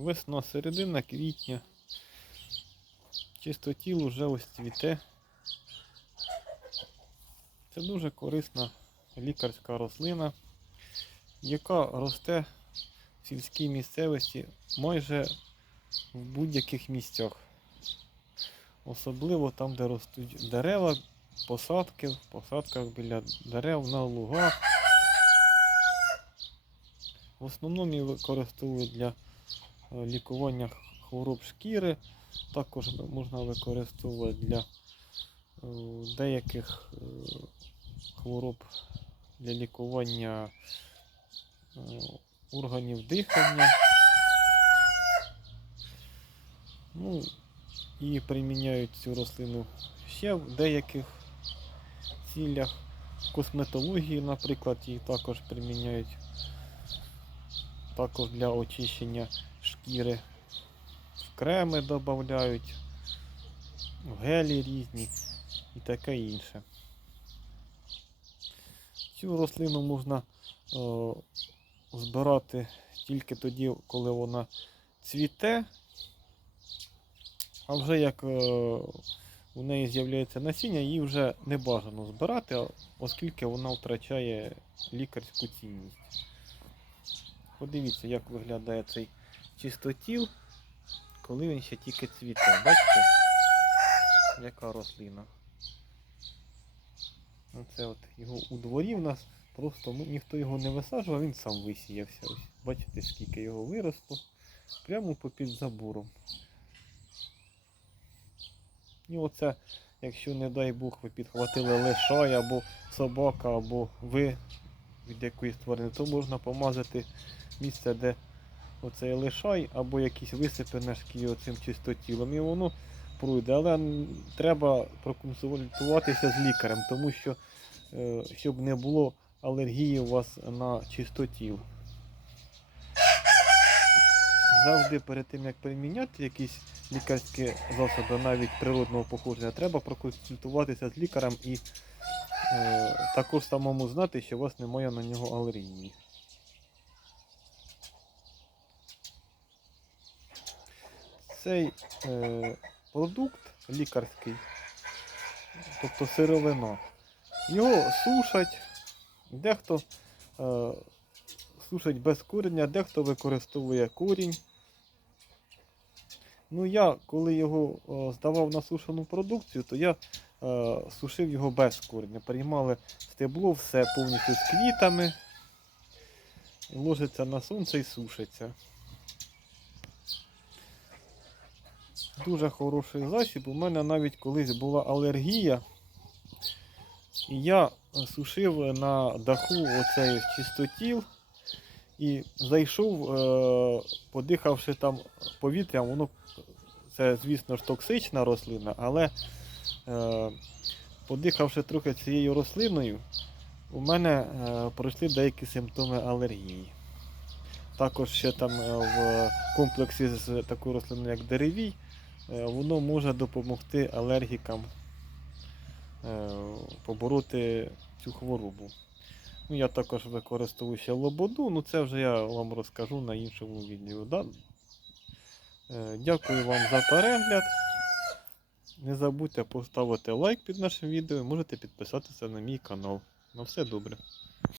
Весна, середина квітня. Чистотіл уже ось цвіте. Це дуже корисна лікарська рослина, яка росте в сільській місцевості майже в будь-яких місцях. Особливо там, де ростуть дерева, посадки, в посадках біля дерев, на лугах. В основному її використовують для лікування хвороб шкіри. Також можна використовувати для е, деяких е, хвороб для лікування е, органів дихання. Ну, і приміняють цю рослину ще в деяких цілях. В косметології, наприклад, її також приміняють. Також для очищення шкіри. В креми додають, в гелі різні і таке інше. Цю рослину можна е, збирати тільки тоді, коли вона цвіте. А вже як е, у неї з'являється насіння, її вже не бажано збирати, оскільки вона втрачає лікарську цінність. Подивіться, як виглядає цей чистотіл, коли він ще тільки цвіте. Бачите? Яка рослина. Оце от його у дворі в нас просто ну, ніхто його не висаджував, він сам висіявся. Ось. Бачите, скільки його виросло. Прямо попід забором. І оце, якщо, не дай Бог, ви підхватили лишай або собака, або ви від якоїсь тварини, то можна помазати місце, де оцей лишай, або якісь висипи шкірі оцим чистотілом. І воно пройде. Але треба проконсультуватися з лікарем, тому що е, щоб не було алергії у вас на чистотіл. Завжди перед тим, як приміняти якісь лікарські засоби, навіть природного походження, треба проконсультуватися з лікарем і е, також самому знати, що у вас немає на нього алергії. Цей е, продукт лікарський, тобто сировина, його сушать, дехто е, сушать без курення, дехто використовує курінь. Ну, я, коли його е, здавав на сушену продукцію, то я е, сушив його без курення. Приймали стебло, все повністю з квітами. Ложиться на сонце і сушиться. Дуже хороший засіб. У мене навіть колись була алергія. І я сушив на даху оцей чистотіл. І зайшов, е, подихавши там повітрям, воно це, звісно ж, токсична рослина, але е, подихавши трохи цією рослиною, у мене е, пройшли деякі симптоми алергії. Також ще там в комплексі з такою рослиною, як деревій, воно може допомогти алергікам е, побороти цю хворобу. Ну, я також використовую лободу, ну це вже я вам розкажу на іншому відео. Да? Е, Дякую вам за перегляд. Не забудьте поставити лайк під нашим відео можете підписатися на мій канал. На все добре.